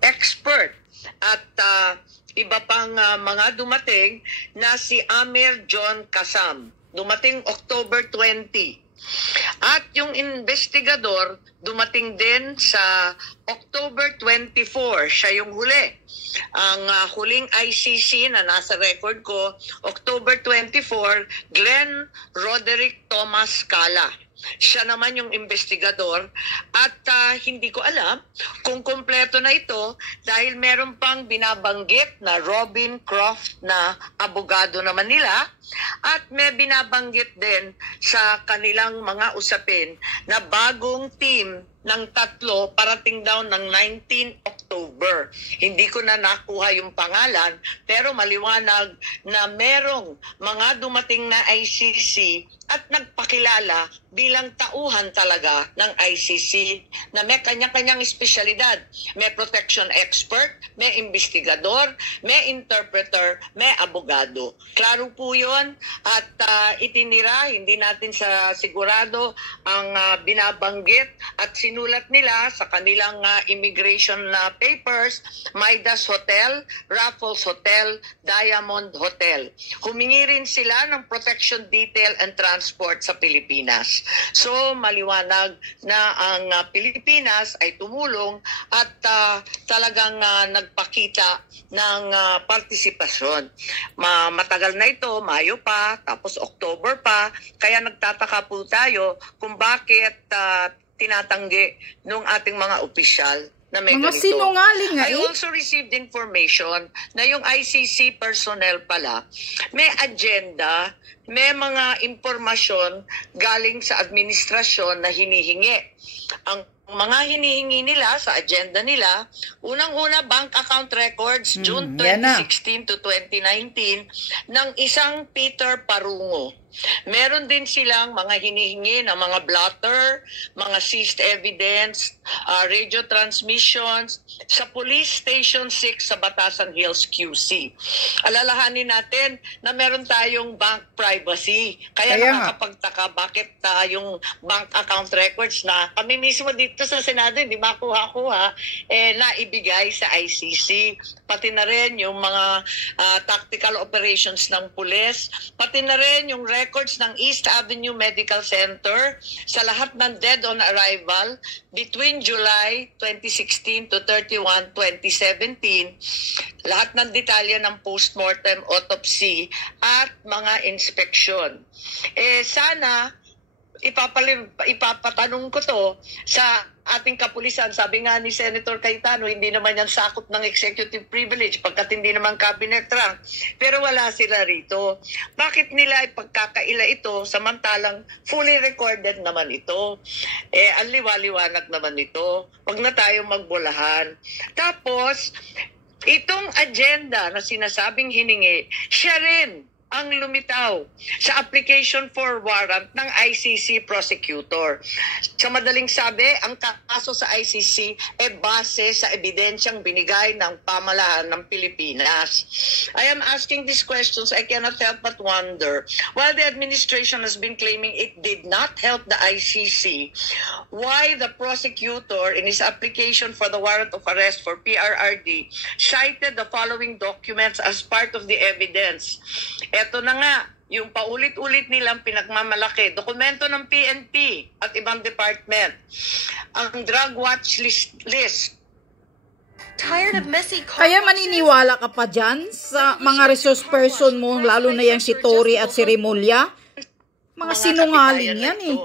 expert at iba pang mga dumating na si Amir John Kasam. Dumating October 20. At yung investigador dumating din sa October 24. Siya yung huli. Ang huling ICC na nasa record ko, October 24, Glenn Roderick Thomas Cala. Siya naman yung investigador at hindi ko alam kung kompleto na ito dahil meron pang binabanggit na Robin Croft na abogado naman nila at may binabanggit din sa kanilang mga usapin na bagong team ng tatlo parating daw ng 19 October. Hindi ko na nakuha yung pangalan pero maliwanag na merong mga dumating na ICC at nagpakilala bilang tauhan talaga ng ICC na may kanya-kanyang espesyalidad. May protection expert, may investigador, may interpreter, may abogado. Klaro po yun at itinira, hindi natin sa sigurado ang binabanggit at sinulat nila sa kanilang immigration papers, Midas Hotel, Raffles Hotel, Diamond Hotel. Humingi rin sila ng protection detail and transport sa Pilipinas. So, maliwanag na ang Pilipinas ay tumulong at talagang nagpakita ng partisipasyon. Matagal na ito, Mayo pa, tapos October pa, kaya nagtataka po tayo kung bakit tinatanggi ng ating mga opisyal na may mga ganito. sinungaling nga I also received information na yung ICC personnel pala may agenda, may mga impormasyon galing sa administrasyon na hinihingi. Ang mga hinihingi nila sa agenda nila, unang-una bank account records June 2016 to 2019 ng isang Peter Parungo. Meron din silang mga hinihingi na mga blotter, mga seized evidence, radio transmissions sa Police Station 6 sa Batasan Hills, QC. Alalahanin natin na meron tayong bank privacy. Kaya nakakapagtaka bakit yung bank account records na kami mismo dito sa Senado hindi makuha-kuha naibigay sa ICC. Pati na rin yung mga tactical operations ng pulis, pati na rin yung records ng East Avenue Medical Center sa lahat ng dead on arrival between July 2016 to 31, 2017, lahat ng detalye ng postmortem autopsy at mga inspeksyon. Sana ipapatanong ko to sa ating kapulisan. Sabi nga ni Senator Cayetano, hindi naman yan sakop ng executive privilege pagkat hindi naman cabinet rank. Pero wala sila rito. Bakit nila ipagkakaila ito samantalang fully recorded naman ito? Ang liwaliwanag naman ito. Huwag na tayo magbulahan. Tapos, itong agenda na sinasabing hiningi, siya rin ang lumitaw sa application for warrant ng ICC prosecutor. Sa madaling sabi, ang kaso sa ICC base sa ebidensyang binigay ng pamahalaan ng Pilipinas. I am asking these questions, I cannot help but wonder, while the administration has been claiming it did not help the ICC, why the prosecutor in his application for the warrant of arrest for PRRD cited the following documents as part of the evidence. Ito na nga, yung paulit-ulit nilang pinagmamalaki, dokumento ng PNP at ibang department, ang drug watch list. Tired of messy car Kaya maniniwala ka pa dyan sa mga resource person mo, lalo na yung si Tori at si Remulla? Mga sinungaling yan eh.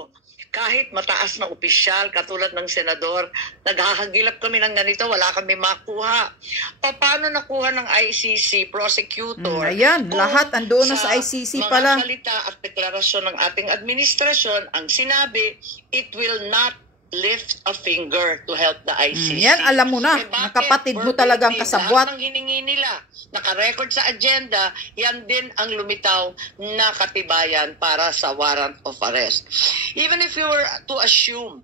Kahit mataas na opisyal, katulad ng senador, naghahagilap kami ng ganito, wala kami makuha. Paano nakuha ng ICC prosecutor? Ayan, lahat andoon na sa ICC pala. Mga salita at deklarasyon ng ating administrasyon, ang sinabi, it will not lift a finger to help the ICC. Yan, alam mo na, nakapatid mo talagang kasabwat. Lahat ng hiningi nila, nakarecord sa agenda, yan din ang lumitaw na katibayan para sa warrant of arrest. Even if you were to assume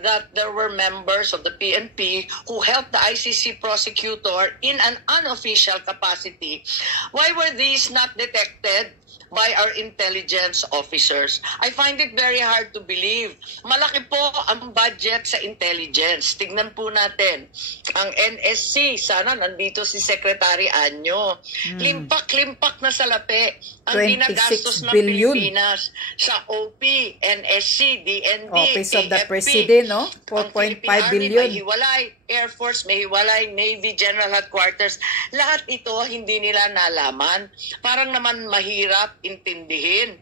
that there were members of the PNP who helped the ICC prosecutor in an unofficial capacity, why were these not detected by our intelligence officers. I find it very hard to believe. Malaki po ang budget sa intelligence. Tignan po natin. Ang NSC, sana nandito si Secretary Anyo. Limpak-limpak na salapi ang 26 ginagastos ng billion. Pilipinas sa OP, NSC, DND, Office of the AFP. President, no? Ang 4.5 Philippine Army billion. may hiwalay, Air Force may hiwalay, Navy General Headquarters. Lahat ito hindi nila nalaman. Parang naman mahirap intindihin.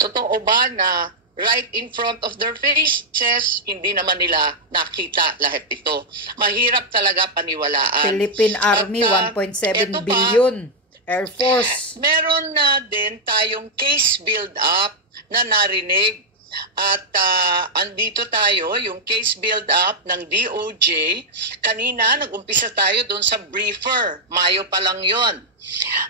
Totoo ba na right in front of their faces, hindi naman nila nakita lahat ito. Mahirap talaga paniwalaan. Philippine Army, At, 1.7 eto pa, billion. Air Force. meron na din tayong case build-up na narinig. At andito tayo, yung case build-up ng DOJ. Kanina, nag-umpisa tayo doon sa briefer. Mayo pa lang yon.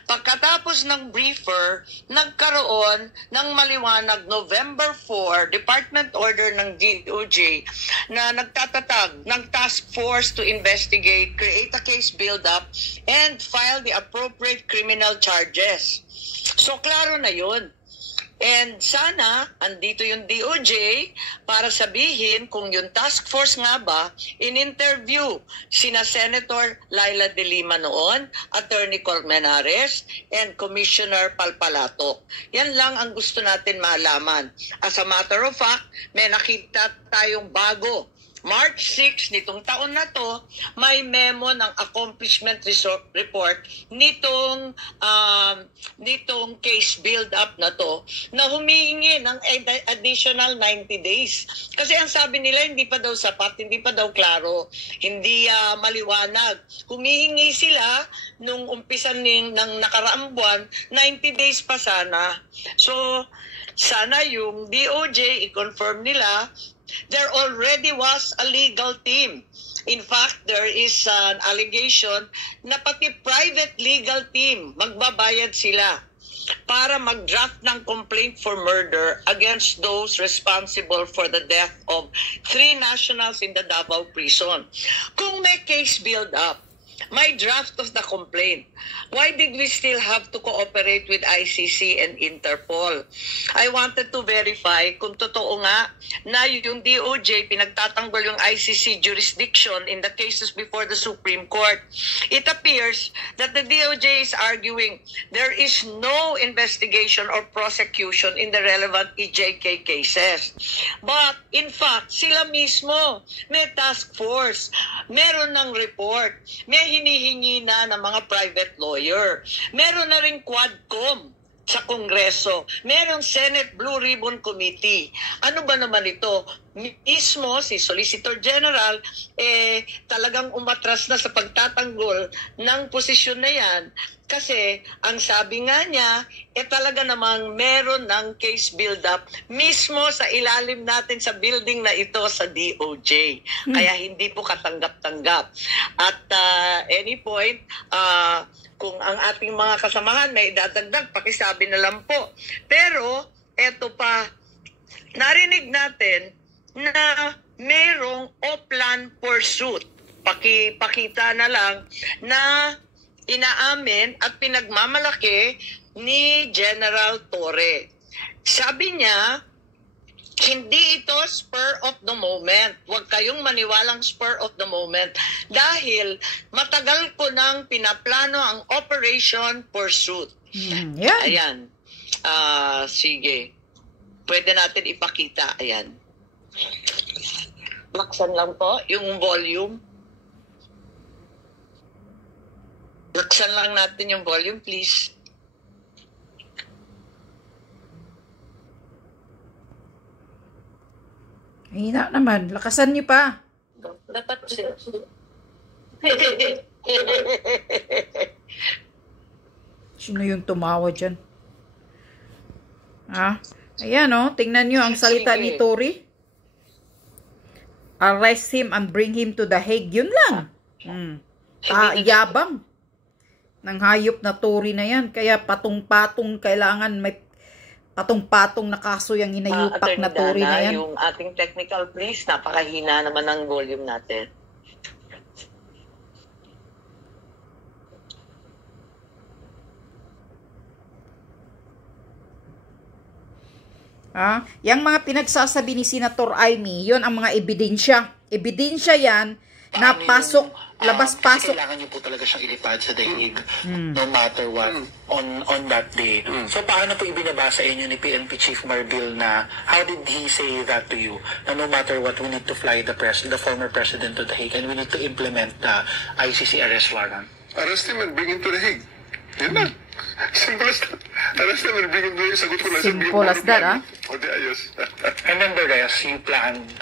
Pagkatapos ng briefer, nagkaroon ng maliwanag November 4, Department Order ng DOJ na nagtatatag ng task force to investigate, create a case build-up, and file the appropriate criminal charges. So, klaro na yun. And sana, andito yung DOJ para sabihin kung yung task force nga ba in-interview sina Senator Laila de Lima noon, Attorney Colmenares, and Commissioner Palpalato. Yan lang ang gusto natin malaman. As a matter of fact, may nakita tayong bago. March 6 nitong taon na to, may memo ng accomplishment report nitong case build-up na to na humihingi ng additional 90 days. Kasi ang sabi nila, hindi pa daw sapat, hindi pa daw klaro, hindi maliwanag. Humihingi sila nung umpisa ng nakaraang buwan, 90 days pa sana. So, sana yung DOJ i-confirm nila there already was a legal team. In fact, there is an allegation na pati private legal team, magbabayad sila para mag-draft ng complaint for murder against those responsible for the death of 3 nationals in the Davao prison. Kung may case build-up, may draft of the complaint, why did we still have to cooperate with ICC and Interpol? I wanted to verify kung totoo nga na yung DOJ pinagtatanggol yung ICC jurisdiction in the cases before the Supreme Court. It appears that the DOJ is arguing there is no investigation or prosecution in the relevant EJK cases. But in fact, sila mismo may task force, meron ng report, may hinihingi na ng mga private lawyer. Meron na rin Quadcom sa Kongreso. Meron Senate Blue Ribbon Committee. Ano ba naman ito? Mismo si Solicitor General talagang umatras na sa pagtatanggol ng posisyon na yan. Kasi ang sabi nga niya, talaga namang meron ng case build-up mismo sa ilalim natin sa building na ito sa DOJ. Kaya hindi po katanggap-tanggap. At any point, kung ang ating mga kasamahan may dadagdag, pakisabi na lang po. Pero, eto pa, narinig natin na merong Oplan pursuit. Pakita na lang na inaamin at pinagmamalaki ni General Torre. Sabi niya, hindi ito spur of the moment. Huwag kayong maniwalang spur of the moment. Dahil matagal ko nang pinaplano ang Operation Pursuit. Yan. Ayan. Sige. Pwede natin ipakita. Ayan. Laksan lang po yung volume. Laksan lang natin yung volume, please. Hina naman. Lakasan niyo pa. Dapat siya. Sino yung tumawa dyan? Ayan tingnan nyo ang salita ni Tory. Arrest him and bring him to the Hague. Yun lang. Yabang ng hayop na Tory na yan. Kaya patong-patong kailangan may patong-patong na kaso yung hinayupak na Tory na yan. Yung ating technical please, napakahina naman ng volume natin. Yang mga pinagsasabi ni Senator Amy, yon ang mga ebidensya. Ebidensya yan na pasok, labas-pasok. Kailangan niyo po talaga siyang ilipad sa daig no matter what on that day. So paano po ibinaba sa inyo ni PNP Chief Marbil na how did he say that to you? Na no matter what, we need to fly the former president to the Hague and we need to implement the ICC arrest warrant. Arrest him and bring him to the Hague. Yun na. Simple as that. Arrest him and bring him to the Hague. Sagot ko na. Simple as that, O di ayos. And then the rest, you planned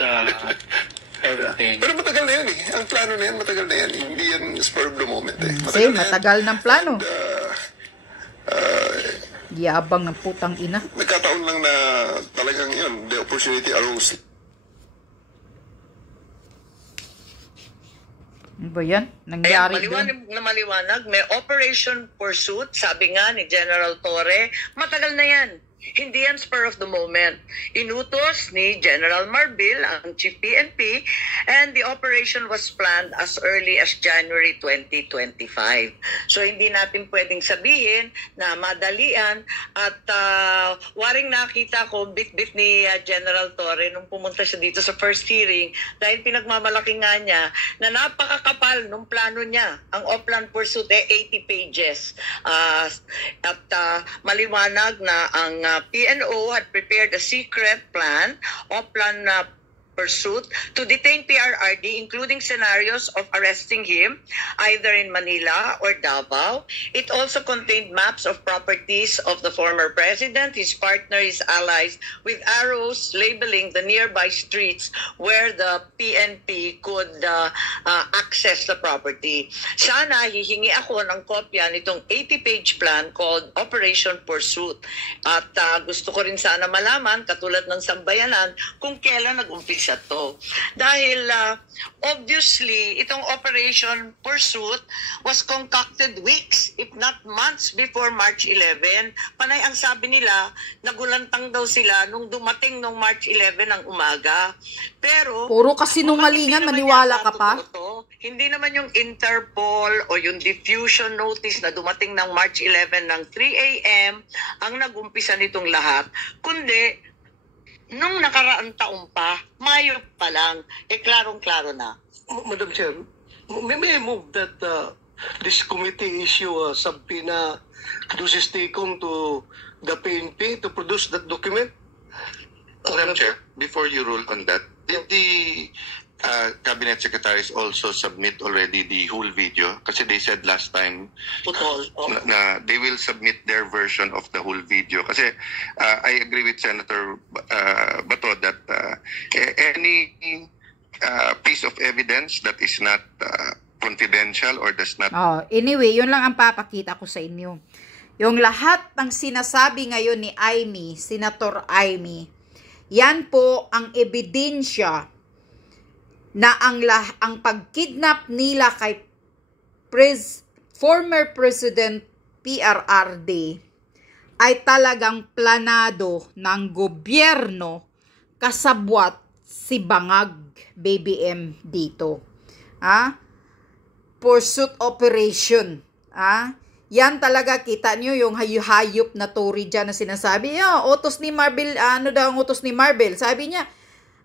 everything. Pero matagal na yan eh. Ang plano na yan, matagal na yan. Hindi yan spur of the moment eh. Kasi matagal ng plano. And, Yabang ng putang ina. nagkataon lang na talagang yun, the opportunity arose. Ano ba yan? Ayan, Nangyari doon. maliwanag, may Operation Pursuit, sabi nga ni General Torre, matagal na yan. Hindi yan spur of the moment. Inutos ni General Marbil, ang Chief PNP, and the operation was planned as early as January 2025. So hindi natin pwedeng sabihin na madalian at waring nakita ko bit-bit ni General Torre nung pumunta siya dito sa first hearing dahil pinagmamalaki nga niya na napakakapal nung plano niya. Ang Oplan Pursuit 80 pages. At maliwanag na ang PNO had prepared a secret plan, Oplan Pursuit, to detain PRRD, including scenarios of arresting him either in Manila or Davao. It also contained maps of properties of the former president, his partner, his allies, with arrows labeling the nearby streets where the PNP could access the property. Sana hihingi ako ng kopya nitong 80-page plan called Operation Pursuit. At gusto ko rin sana malaman, katulad ng sambayanan, kung kailan nag-umpisa to. Dahil obviously, itong Operation Pursuit was concocted weeks, if not months before March 11. Panay ang sabi nila, nagulantang daw sila nung dumating nung March 11 ng umaga. Pero, Puro kasinungalingan, maniwala ka pa? Hindi naman yung Interpol o yung diffusion notice na dumating ng March 11 ng 3 a.m. ang nag-umpisa nitong lahat, kundi nung nakaraang taon pa, Mayo pa lang, klarong-klaro na. Madam Chair, may I move that this committee issue a subpoena to Sisticom to the PNP to produce that document? Madam Chair, before you rule on that, did the cabinet secretaries also submit already the whole video? Kasi they said last time na they will submit their version of the whole video. Kasi I agree with Senator Bato that any piece of evidence that is not confidential or does not... Anyway, yun lang ang papakita ko sa inyo. Yung lahat ng sinasabi ngayon ni Amy, Senator Amy, yan po ang ebidensya na ang pagkidnap nila kay former President PRRD ay talagang planado ng gobyerno kasabwat si Bangag BBM dito. Pursuit operation. Yan talaga, kita nyo yung hayop na Tory dyan na sinasabi, utos ni Marbil, ano daw ang utos ni Marbil? Sabi niya,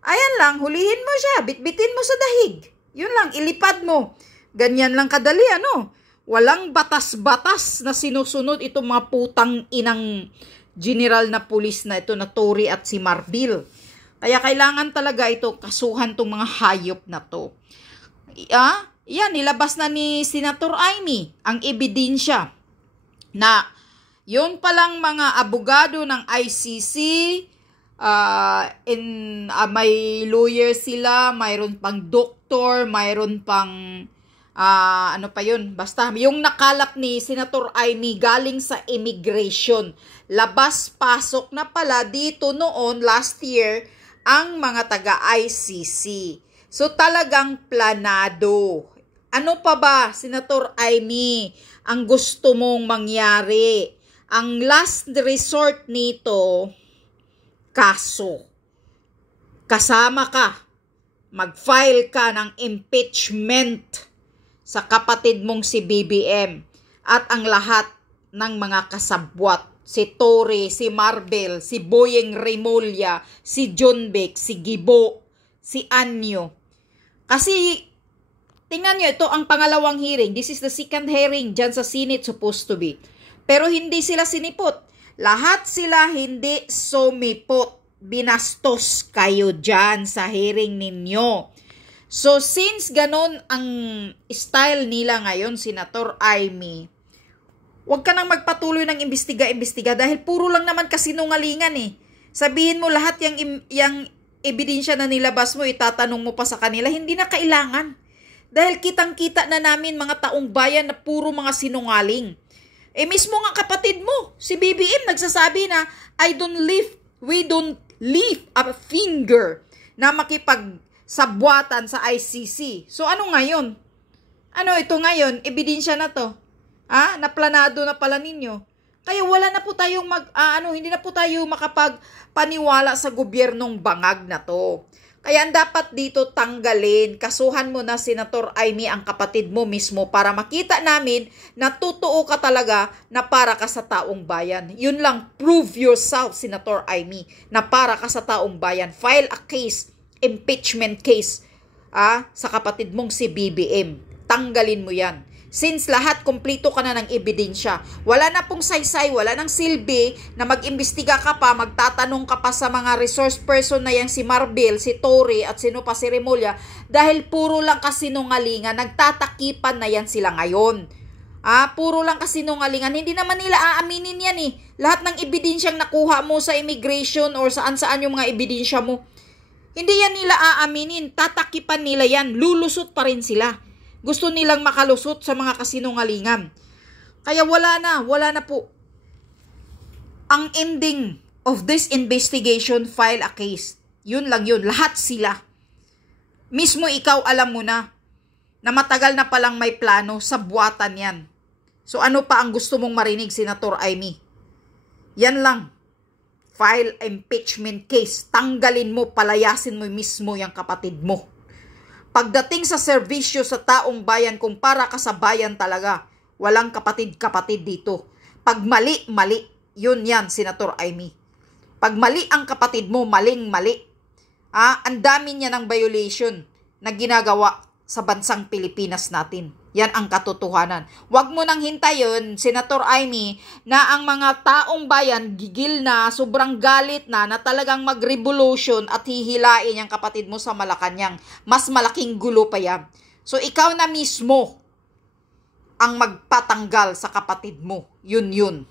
ayan lang, hulihin mo siya, bitbitin mo sa dahig. Yun lang, ilipad mo. Ganyan lang kadali, Walang batas-batas na sinusunod itong mga putang inang general na pulis na ito na Tory at si Marbil. Kaya kailangan talaga ito kasuhan tong mga hayop na to. Yan, nilabas na ni Senator Amy ang ebidensya na yun palang mga abogado ng ICC, may lawyer sila, mayroon pang doktor, mayroon pang ano pa yun, basta yung nakalap ni Senator Amy galing sa immigration, labas-pasok na pala dito noon last year ang mga taga-ICC. So talagang planado. Ano pa ba, Senator Amy, ang gusto mong mangyari? Ang last resort nito, kaso. Kasama ka. Mag-file ka ng impeachment sa kapatid mong si BBM at ang lahat ng mga kasabwat si Torre, si Marbel, si Boyeng Remulla, si John Beck, si Gibo, si Anyo. Kasi, tingnan nyo, ito ang pangalawang hearing. This is the second hearing dyan sa Senate supposed to be. Pero hindi sila sinipot. Lahat sila hindi sumipot. Binastos kayo dyan sa hearing ninyo. So, since ganon ang style nila ngayon, Senator Amy, huwag ka nang magpatuloy ng imbestiga-imbestiga dahil puro lang naman kasinungalingan eh. Sabihin mo lahat yung ebidensya na nilabas mo, itatanong mo pa sa kanila, hindi na kailangan. Dahil kitang-kita na namin mga taong bayan na puro mga sinungaling. Eh mismo nga kapatid mo, si BBM nagsasabi na, we don't lift a finger na makipagsabwatan sa ICC. So ano ngayon? Ano ito ngayon? Ebidensya na to. Naplanado na pala ninyo. Kaya wala na po tayong hindi na po tayo makapagpaniwala sa gobyernong bangag na to. Kaya ang dapat dito tanggalin, kasuhan mo na Senator Amy ang kapatid mo mismo para makita namin na totoo ka talaga na para ka sa taong bayan. Yun lang, prove yourself Senator Amy na para ka sa taong bayan. File a case, impeachment case sa kapatid mong si BBM. Tanggalin mo yan. Since lahat kumpleto ka na ng ebidensya, wala na pong saysay, wala nang silbi na mag-imbestiga ka pa, magtatanong ka pa sa mga resource person na yan si Marbel, si Torre at sino pa si Remulla dahil puro lang kasinungalingan, nagtatakipan na yan sila ngayon. Puro lang kasinungalingan, hindi naman nila aaminin yan eh. Lahat ng ebidensyang nakuha mo sa immigration or saan-saan yung mga ebidensya mo, hindi yan nila aaminin, tatakipan nila yan, lulusot pa rin sila. Gusto nilang makalusot sa mga kasinungalingan. Kaya wala na po. Ang ending of this investigation, file a case. Yun lang yun, lahat sila. Mismo ikaw alam mo na matagal na palang may plano sa buwatan yan. So ano pa ang gusto mong marinig, Senator Amy? Yan lang. File impeachment case. Tanggalin mo, palayasin mo mismo yung kapatid mo. Pagdating sa serbisyo sa taong bayan, kung para ka sa bayan talaga, walang kapatid-kapatid dito. Pag mali, yun yan, Senator Amy. Pag mali ang kapatid mo, maling-mali. Ang dami niya ng violation na ginagawa sa bansang Pilipinas natin. Yan ang katotohanan. Huwag mo nang hintayin, Senator Amy, na ang mga taong bayan gigil na, sobrang galit na talagang mag-revolution at hihilain yung kapatid mo sa Malacanang. Mas malaking gulo pa yan. So ikaw na mismo ang magpatanggal sa kapatid mo. Yun.